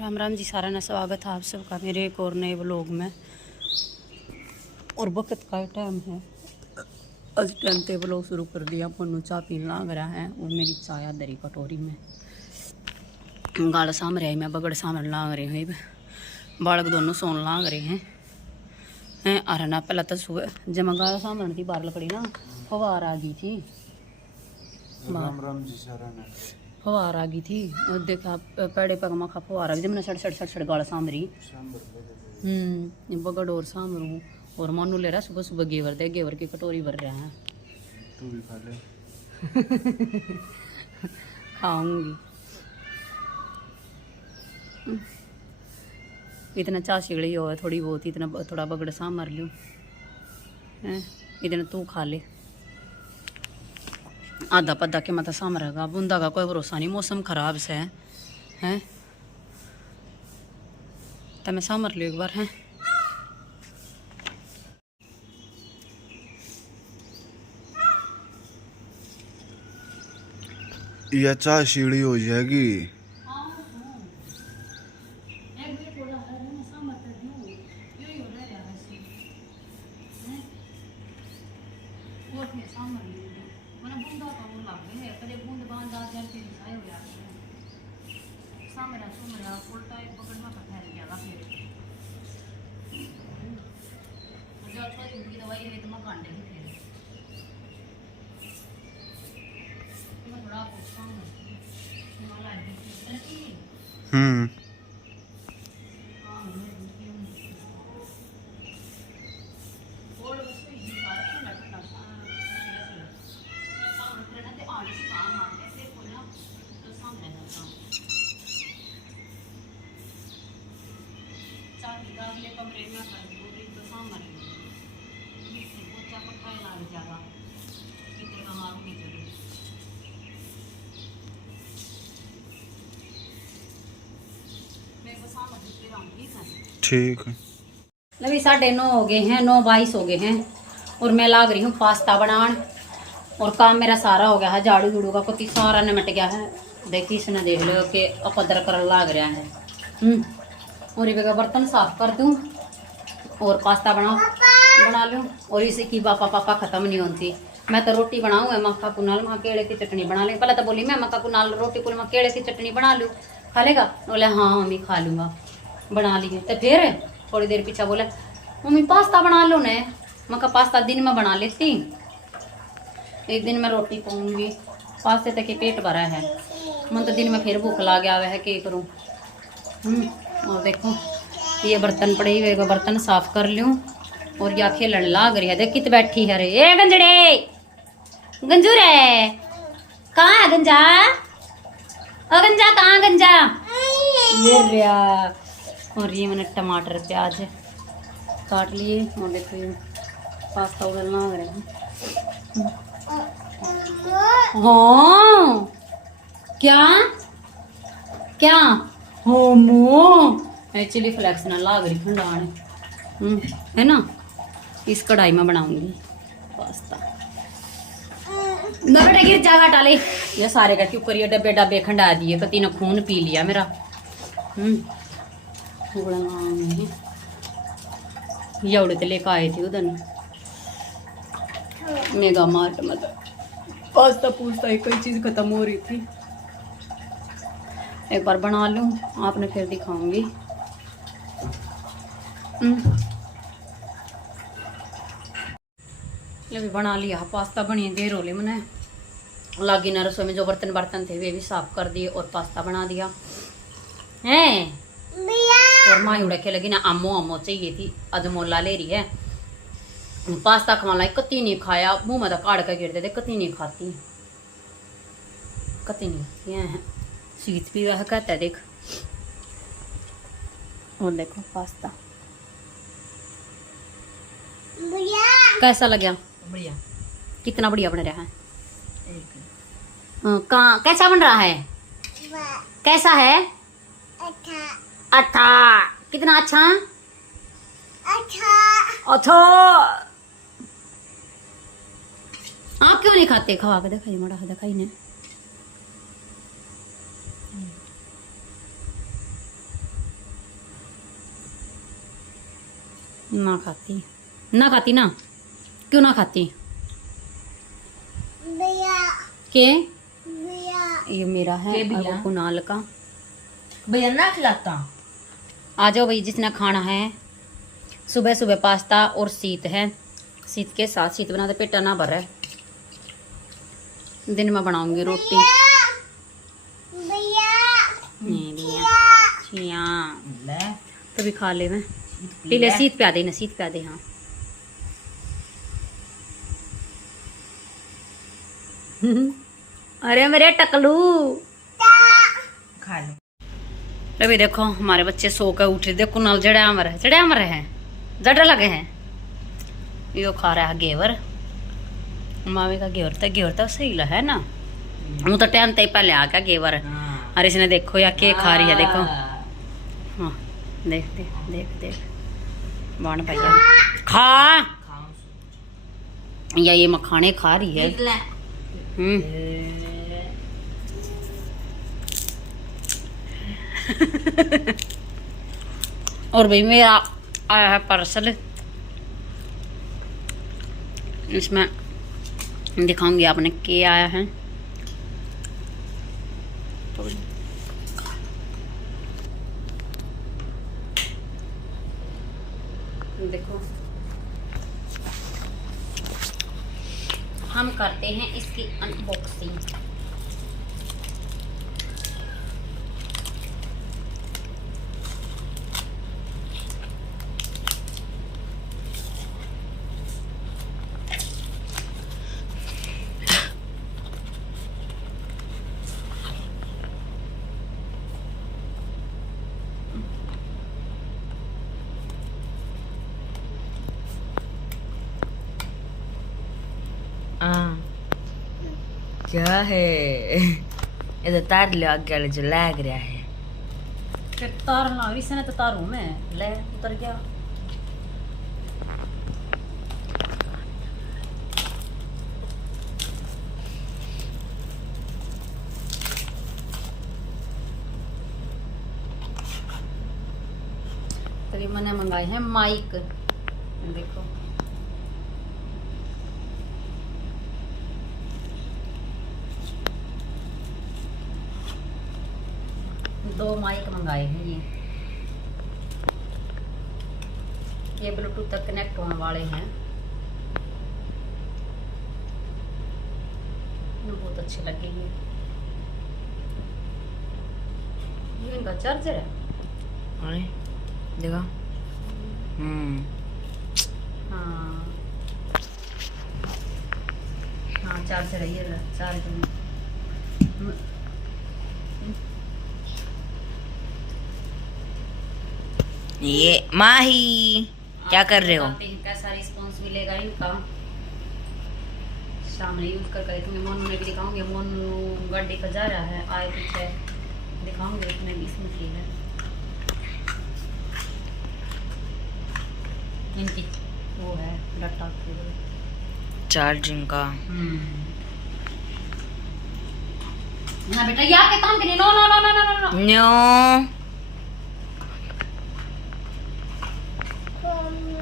राम राम जी सारा ना स्वागत है आप सबका मेरे एक और नए व्लॉग में। और वक्त का टाइम है, आज टाइम पे व्लॉग शुरू कर दिया। पन्नू चाय पीने लाग रहा है और मेरी चाय दरी कटोरी में गाल साम रहा है। मैं बगड़ सामने लाग रही हूँ, बालक दोनों सोन लाग रहे हैं। अरे ना पहला तो सुबह जब मैं गाल सामने थी बार लकड़ी ना फवार आ गई थी। राम राम जी सारा ने फवार आ गई थी और देखा पेड़े पग मखा फवार आ गई। जब मैंने सड़ सड़ गाल सामरी बगड़ और सामरू और मानू ले रहा सुबह सुबह घेवर दे, घेवर की कटोरी भर रहा है। तू भी खा ले। खाऊंगी। इतना चा सिगड़ी हो थोड़ी बहुत, इतना थोड़ा बगड़ सा मर लूँ है, इतना तू खा ले। आधा पद्धा के मत सामरेगा बूंदा का कोई भरोसा नहीं, मौसम खराब से है तो मैं सामर लियो एक बार है। यह चाय सीढ़ी हो जाएगी। ठीक है। अभी 9:30 हो गए हैं, 9:22 हो गए हैं और मैं लाग रही हूँ पास्ता बनान। और काम मेरा सारा हो गया है, झाड़ू झूड़ू का कुछ सारा निमट गया है। देखिए इसने देख लो कि अपदर कर लाग रहा है। और ये बेगा बर्तन साफ कर दूँ और पास्ता बना लूँ। और इसी की बापा पापा खत्म नहीं होती। मैं तो रोटी बनाऊँ मक्का कुनाल माँ केड़े की चटनी बना लें। पहले तो बोली मैं मक्का कुनाल रोटी कुल माँ केड़े की चटनी बना लूँ, खा लेगा? बोले हाँ मम्मी खा लूँगा। बना लिए तो फिर थोड़ी देर पीछे बोले मम्मी पास्ता बना लो ने। मक्का पास्ता दिन में बना लेती, एक दिन में रोटी पाऊंगी। पास्ते तक के पेट भरा है, मन तो दिन में फिर भूख ला गया है कि करूँ। और देखो ये बर्तन पड़े हुए, बर्तन साफ कर लूँ। और या खेलन लाग रही है, देख कित बैठी है रे। ए गंजड़े गंजू रे कहाँ है गंजा? ओ गंजा कहाँ गंजा? ये रिया। और ये मैंने टमाटर प्याज काट लिए और देखो ये पास्ता उबलना लग रहा है। हाँ क्या क्या होमो चिली फ्लेक्स ना लाग रही खंडाने है ना। इस कढ़ाई में बनाऊंगी पास्ता। ना बेटा गिर जाएगा टाले। ये सारे का क्यों करिए, डब्बे डब्बे खंडा दिए, कती ने खून पी लिया मेरा। एवढे तो लेकर आए थे उधर मेगा मार्ट में। पास्ता पूछता एक कोई चीज खत्म हो रही थी। एक बार बना लूं, आपने फिर दिखाऊंगी। ले भी बना लिया पास्ता, बनी देर हो ली मैंने। लागी ना रसोई में जो बर्तन बर्तन थे वे भी साफ कर दिए और पास्ता बना दिया है। और माँ उड़ा के लगी ना अम्मो अम्मो चाहिए थी, अजमोला ले रही है। पास्ता खवाना कती नहीं खाया, मुंह में काट कर गिर देते, कती नहीं खाती, कती नहीं खाती है। शीत भी वह कहता है देख। और देखो पास्ता कैसा लगा? बढ़िया। कितना बढ़िया बन रहा है। कहाँ कैसा बन रहा है? कैसा है? अच्छा। कितना अच्छा? अच्छा। आप क्यों नहीं खाते? खवा के दिखाइए, मड़ा दिखाई ने। ना खाती ना खाती ना, क्यों ना खाती? के ये मेरा है के और भैया? वो कुणाल का। भैया ना खिलाता। आ जाओ भाई, जितना खाना है। सुबह सुबह पास्ता और शीत है, शीत के साथ शीत बना दे, पेटा ना भर है। दिन में बनाऊंगी रोटी। नहीं भैया छिया ले तो भी खा ले मैं। पहले शीत प्या दे ना, शीत प्या दे। हाँ अरे मेरे टकलू। खा लो। अभी देखो हमारे बच्चे सो कर उठे, देखो नाल जड़े आमर है, जड़े आमर है, जड़ लगे हैं। यो खा रहा है घेवर, मावे का घेवर तो सही है ना। मुँह तो टाइम तक पहले आ गया घेवर। हाँ। और इसने देखो या के खा रही है, देखो। हाँ देख देख देख देख बाण भैया खा, या ये मखाने खा रही है। और भाई मेरा आया है पार्सल, इसमें दिखाऊंगी आपने क्या आया है। देखो हम करते हैं इसकी अनबॉक्सिंग। क्या है ये तो तार ले आगे वाले जो लग रहा है। फिर तार लाग रही से तो तारू मैं ले उतर गया। तभी मैंने मंगाए हैं माइक, देखो दो माइक मंगाए हैं। ये ब्लूटूथ तक कनेक्ट होने वाले हैं। ये बहुत अच्छे लगेंगे। ये इनका चार्जर है। अरे देखो। हाँ हाँ चार्जर है, ये चार्जर। ये माही क्या कर रहे हो? कैसा रिस्पॉन्स मिलेगा इनका, सामने यूज कर देखूंगी। मोनू ने भी दिखाऊंगी, मोनू गाड़ी पर जा रहा है, आए पीछे दिखाऊंगी उसमें भी इसमें की है इनकी वो है डाटा चार्जिंग का। ना बेटा ये आपके काम के लिए। No no no no no no न्यो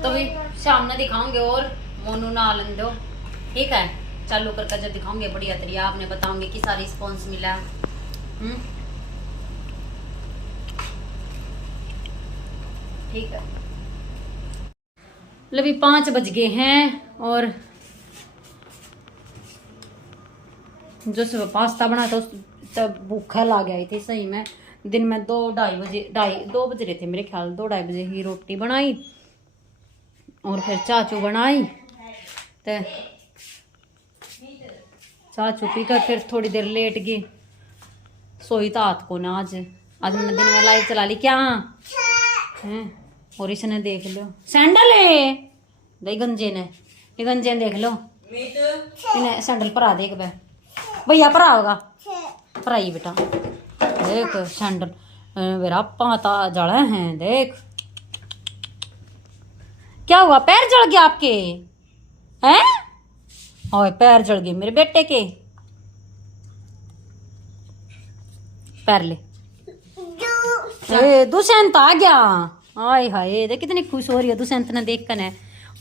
तो भी सामने दिखाऊंगे और मोनू ना आलन दो, ठीक है। चालू करके जब दिखाऊंगे बढ़िया तरीका आपने बताऊंगे कि सारी रिस्पॉन्स मिला। ठीक है। लभी 5 बज गए हैं और जो सुबह पास्ता बना था तब भूखा ला गई थी सही में। दिन में 2 बज रहे थे मेरे ख्याल, 2-2:30 बजे ही रोटी बनाई और फिर चाचू बनाई। तो चाचू पीकर फिर थोड़ी देर लेट गई, सोई तो हाथ को ना। आज मैंने दिन में लाइट चला ली क्या है। और इसने देख लो सैंडल है दे गंजे ने, ये गंजे ने देख लो इन्हें सैंडल भरा देख बे भैया भरा होगा भराई बेटा। देख सैंडल मेरा पाता जड़ा है, देख क्या हुआ, पैर जल गया आपके हैं? ओए पैर जल गए मेरे बेटे के, पैर ले। दुष्यंत आ गया, आय हाय देख कितनी खुश हो रही है दुष्यंत ने देख कर है।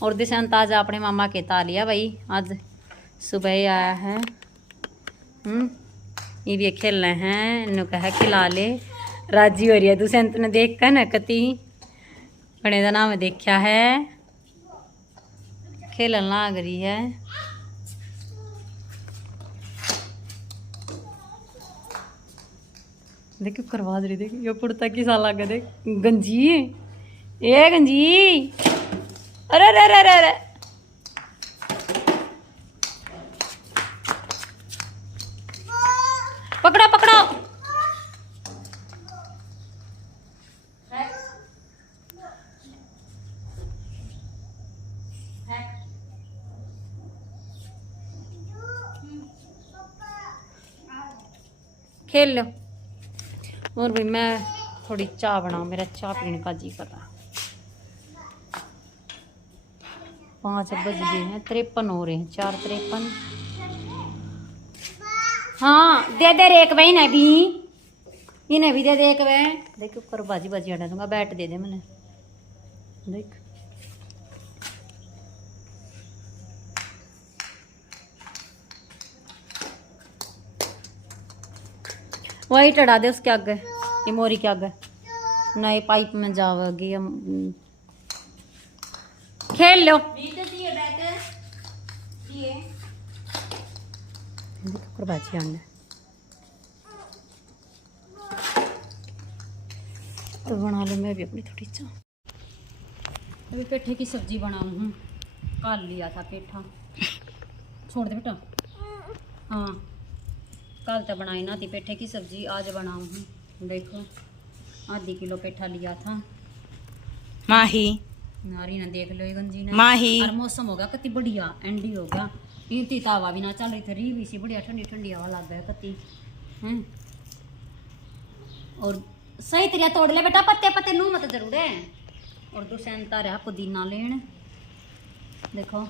और दुष्यंत आज अपने मामा के ता लिया भाई, आज सुबह ही आया है। ये भी खेल रहे हैं, इन्हों कहा खिला ले। राजी हो रही है दुष्यंत ने देख कर न कति बड़े का नाम देखा है, खेलन लाग रही है। देखो करवा रही, देख यो कुर्ता किसा लगा, देख गंजी, ए गंजी, अरे अरे अरे अरे अरे पकड़ो पकड़ो। खेल लो। और भाई मैं थोड़ी चाय बनाऊँ, मेरा चाय पीने का जी कर रहा है। 5 बज गए हैं, 53 हो रहे हैं, 4:53। हाँ दे दे एक भाई ने भी, इन्हें भी दे दे एक भाई। देखो कर बाजी बाजी हटा दूंगा, बैट दे दे मैंने, देख वही चढ़ा दे उसके आगे, ये मोरी के आगे, नए पाइप में जाओगी हम। खेल लो बाजी आने तो बना लो। मैं भी अपनी थोड़ी चाय, अभी पेठे की सब्जी बनाऊँ हूँ। काल लिया था पेठा, छोड़ दे बेटा। हाँ कल तो बनाई ना थी पेठे की सब्जी, आज बनाऊँ हूँ। देखो आधी किलो पेठा लिया था। माही नारी ना देख लो ये गंजी ने। माही और मौसम होगा कति बढ़िया, एंडी हो गया, इतनी तावा भी ना चल रही थी, री भी सी बढ़िया ठंडी ठंडी हवा लग गया कति हैं। और सही तरह तोड़ ले बेटा, पत्ते पत्ते नू मत जरूर है। और दुष्यंत रहा पुदीना लेन, देखो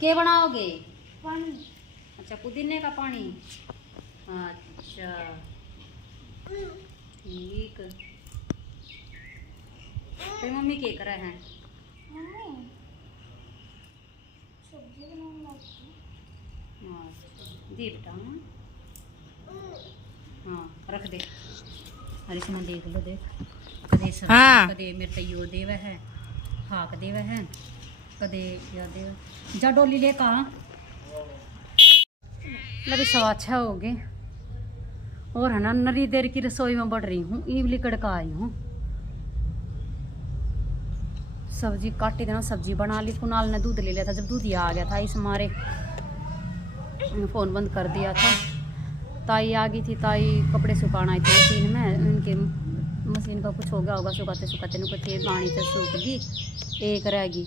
क्या बनाओगे? पानी। अच्छा पुदीने का पानी, अच्छा ठीक। तो मम्मी क्या कर रहे हैं? दे बेटा, हाँ रख दे। अरे इसमें देख लो, देख कदे सब्जी, हाँ। कदे मेरे तैयो देव है, खाक देव है, कदे या देव जा डोली ले का। लगे 6:15 हो गए और है ना नरी देर की रसोई में बढ़ रही हूँ, इवली कड़का आई हूँ। सब्जी काटी देना, सब्जी बना ली। कुणाल ने दूध ले लिया था, जब दूध ही आ गया था इस मारे फ़ोन बंद कर दिया था। ताई आ गई थी, ताई कपड़े सुखाना आई थी मशीन में, उनके मशीन का कुछ हो गया होगा, सुखाते सुखाते नु थे पानी से सूख गई, एक रहेगी।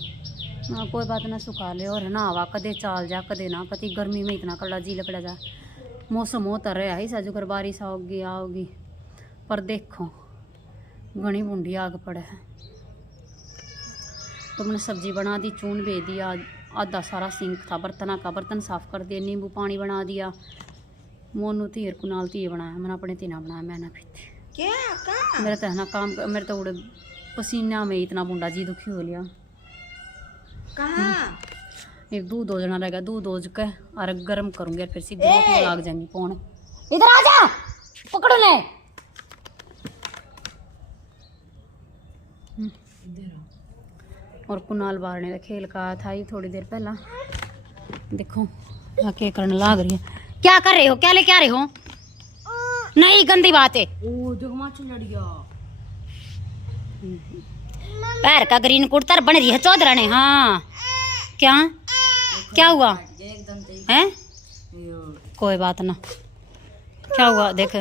हाँ कोई बात ना, सुखा ले। और ना हवा कदे चाल जा कदे ना, कति गर्मी में इतना कड़ा जी लकड़ा जा। मौसम होता रहा है साजू कर बारिश आओगी, पर देखो घनी बूंदी आग पड़े है। तो मैंने सब्जी बना दी, चून भेज दिया, आधा सारा सिंक था बर्तन का, बर्तन साफ़ कर दिए, नींबू पानी बना दिया। मोनू तीर कुनाल तीर बनाया, मैंने अपने तीना बनाया, मैंने पीती क्या मेरा तो है ना काम, मेरे तो उड़े पसीना में इतना बूंदा जी दुखी हो लिया। कहाँ एक दूध हो जाना रहेगा, दूध हो के और गर्म करूँगी और फिर सीधी रोटी लाग जाएंगी। कौन इधर आ जा, पकड़ ले। और कुनाल बाहर ने खेल का था ये थोड़ी देर पहला, देखो क्या करने लाग रही है। क्या कर रहे हो, क्या लेके आ रहे हो? नहीं गंदी बात है। ओ जगमाची लड़िया पैर का ग्रीन कुर्ता बन रही है चौधरा ने। हाँ क्या क्या हुआ है? कोई बात ना, क्या हुआ देख,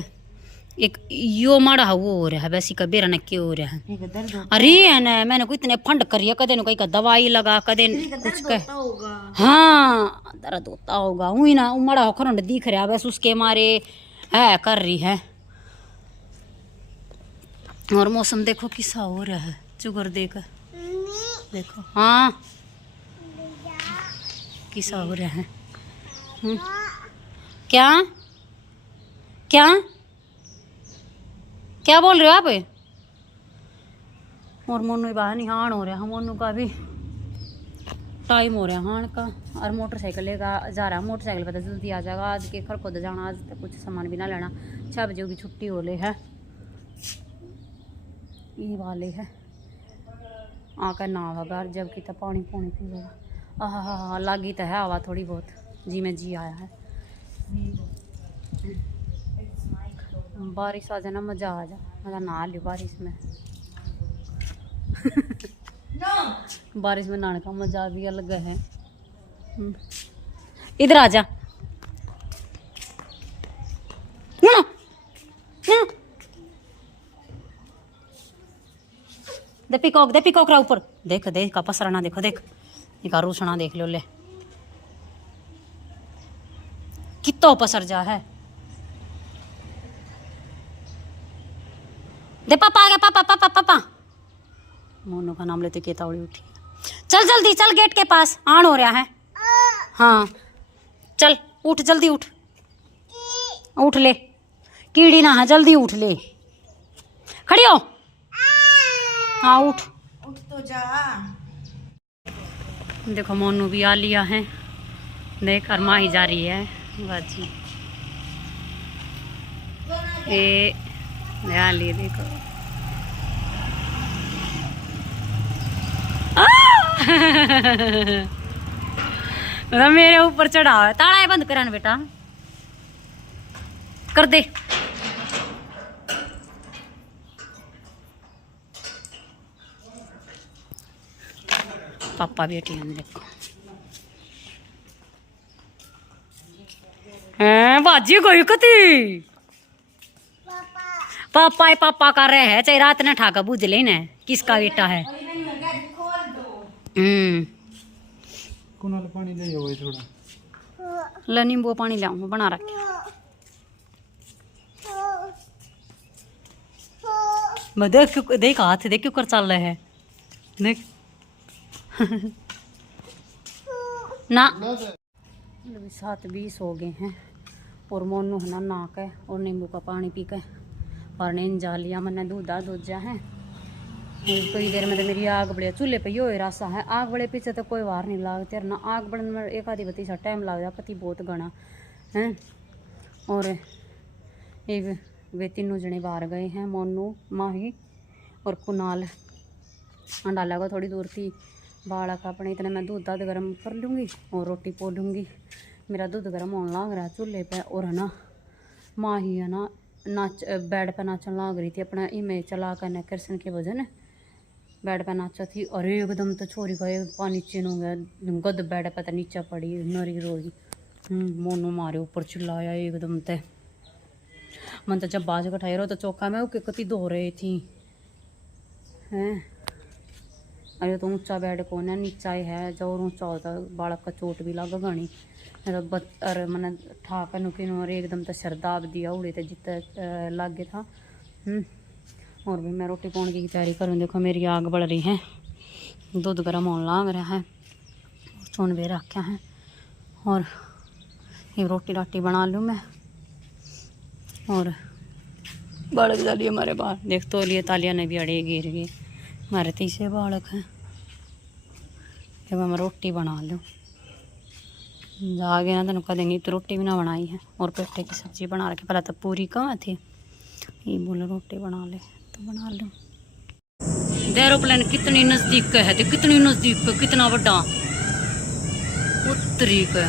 एक यो माड़ा वो हो रहा है, वैसी का बेरा न क्यों हो रहा है। अरे है ना, मैंने कोई इतने फंड करी है, कदे न कोई का दवाई लगा, कदे कुछ कह। हाँ दर्द होता होगा, वही ना माड़ा हो खरंड दिख रहा है, बस उसके मारे है कर रही है। और मौसम देखो किसा हो रहा है, चुगर देख देखो। हाँ किसा हो रहा है। क्या क्या क्या बोल रहे हो आप? और मोनू बाहर नहीं हाण हो रहा, मोनू का भी टाइम हो रहा हाण का। और मोटरसाइकिल लेगा जा रहा, मोटरसाइकिल पर जल्दी आ जाएगा। आज के खर खुद जाना, आज तक कुछ सामान भी ना लेना। 6 बजे की छुट्टी हो ले है, ये वाले है आकर ना होगा जबकि तो पानी पौनी पीएगा। हाँ लागी तो है हवा थोड़ी बहुत, जी में जी आया है। बारिश आ जाना, मज़ा आ जा, मज़ा ना लियो बारिश में। बारिश में नहाने का मजा भी अलग है। इधर आ जा। दे पिकॉक रा ऊपर देख, देख का पसराना देखो, देख इका रूसना देख लो ले कितना पसर जा है। दे पापा आ गया, पापा पापा पापा। मोनू का नाम लेते केतावड़ी उठी। चल जल्दी चल, गेट के पास आन हो रहा है। हाँ चल उठ, जल्दी उठ, उठ ले, कीड़ी ना है, जल्दी उठ ले, खड़ी हो। हाँ उठ तो जा। देखो मोनू भी आ लिया है, देख और माही जा रही है बाजी। ये आ लिए देखो। मेरे ऊपर चढ़ा है, ताला है बंद कराना बेटा, कर दे। पापा बेटी है देखो, हैं बाजी कोई कती पापा ही पापा कर रहे हैं, चाहे रात ने ठाका बुझ ले ना किसका बेटा है। कुनाल पानी ले आओ थोड़ा, ले नींबू पानी लाऊं बना रखे। मैं देख क्यों, देख हाथ देख क्यों कर चल रहे हैं, देख ना। 7:20 हो गए हैं और मोनू है ना नहा के और नींबू का पानी पी के और नींद जा लिया। मैंने दूध जा है थोड़ी देर में तो मेरी आग बड़े चूल्हे पे यो रास्ता है, आग बड़े पीछे तो कोई वार नहीं लागते ना, आग बढ़ने में एक आधी बत्ती सा टाइम लग जाता, पति बहुत घना है। और एक वे तीनों जने बाहर गए हैं, मोनू माही और कुनाल। डाला को थोड़ी दूर थी बालक अपने, इतने मैं दूध गर्म कर लूँगी और रोटी पो लूँगी। मेरा दूध गर्म होने लग रहा है चूल्हे पे। और है ना माही है ना नाच बेड पे नाचन लग रही थी, अपना इमेज चला कर कृष्ण के भजन बेड पे नाचा थी। और एकदम तो छोरी का पानी नीचे हो गया, गद बेड पे तो नीचे पड़ी नरी रोई। मोनू मारे ऊपर चिल्लाया एकदम ते, मन तो जब बाज कठाई रो तो चौका में ओके कति धो रही थी हैं। अरे तो ऊंचा बेड कौन है, नीचा ही है, जो ऊंचा होता बालक का चोट भी लग गणी। अरे मैंने ठाक नुकी और एकदम तो शरदाब दिया उड़े तो जितना लागे था। और भी मैं रोटी पाने की तैयारी करूँ। देखो मेरी आग बढ़ रही है, दूध गर्म होने लग रहा है, चुन भी रखे हैं और ये रोटी राटी बना लूँ मैं। और बालक डालिए हमारे बाहर देख तो लिए तालिया ने भी अड़े गिर गए, हमारे तीसरे बालक हैं। जब मैं रोटी बना लूँ जागे ना तेन कह देंगे तो रोटी भी ना बनाई है और पेठे की सब्जी बना रखी, पहले तो पूरी कहाँ थी, ये बोले रोटी बना ले तो बना लूँ। एरोप्लेन कितनी नज़दीक है, तो कितनी नज़दीक है, कितना बड़ा उत्तरी का।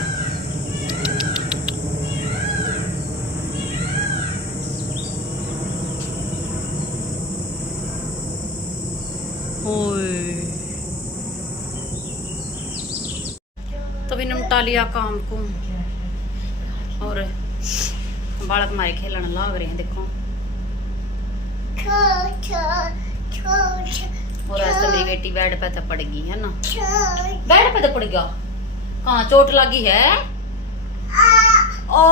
तो भी निपटा लिया काम को और बालक हमारे खेलने लग रहे हैं देखो। और आज तो मेरी बेटी बेड पे तो पड़ गई है ना, बेड पे तो पड़ गया, कहाँ चोट लगी है, ओ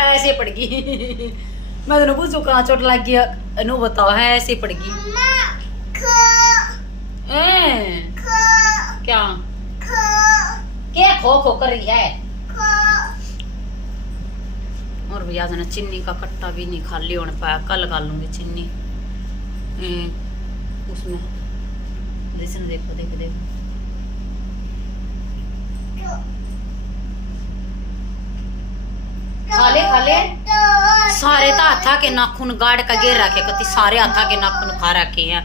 ऐसे पड़ गई। मैं तेन पूछू कहाँ चोट लग गई, नो बताओ है ऐसे पड़ गई। क्या क्या खो खो कर रही है। और भैया ने चीनी का कट्टा भी नहीं खाली होने पाया, कल खा लूंगी चीनी। उसमें जिसने देखो देखो देखो खाले खाले सारे तो हाथा के नाखून गाड़ का गिर रखे कति सारे हाथा के नाखून खा रखे हैं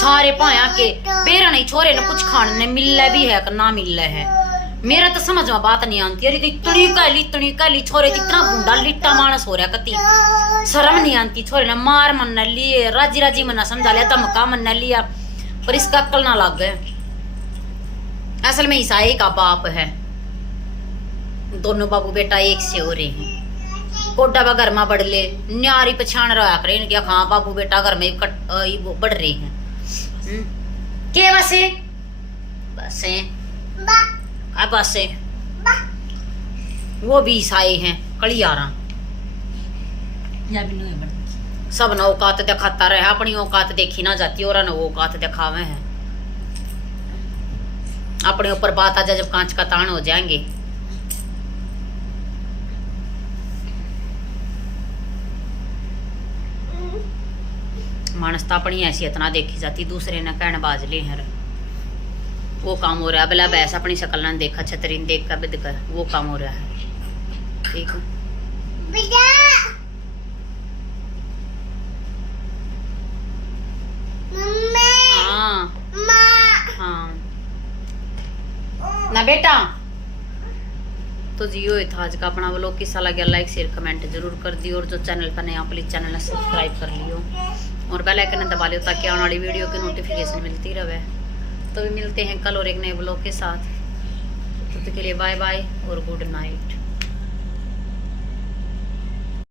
सारे पाया के पेरा नहीं छोरे ने कुछ खाने ने मिलना भी है कि ना मिलना है मेरा तो समझ में बात नहीं आती अरे इतनी काली छोरे इतना गुंडा लिट्टा मानस हो रहा कति शर्म नहीं आती छोरे ने मार मन लिए राजी राजी मना समझा लिया धमका मन लिया पर इसका अक्ल ना लग गए असल में ईसाई का बाप है दोनों बाबू बेटा एक से हो रहे हैं कोडा बा घर में बढ़ ले न्यारी पछाण रहा करे इनके हाँ बाबू बेटा घर में बढ़ रहे हैं के बसे बसे बसे वो भी ईसाई हैं कलियारा सब न औकात दिखाता रहे अपनी औकात देखी ना जाती और न औकात दिखावे हैं अपने ऊपर बात आ जाए जब कांच का तान हो जाएंगे मानस तो अपनी हैसियत ना देखी जाती दूसरे ने कहने बाज ले हैं वो काम हो रहा है भला बैस अपनी शक्ल ना देखा छतरी देख कर बिद कर वो काम हो रहा है ठीक हाँ हाँ ना बेटा तो जियो था आज का अपना व्लॉग किस्सा लगा लाइक शेयर कमेंट जरूर कर दियो और जो चैनल पर नया प्लीज चैनल ने सब्सक्राइब कर लियो और बेल आइकन दबा लियो ताकि आने वाली वीडियो की नोटिफिकेशन मिलती रहे। तो भी मिलते हैं कल और एक नए व्लॉग के साथ। तब तक के लिए बाय बाय और गुड नाइट।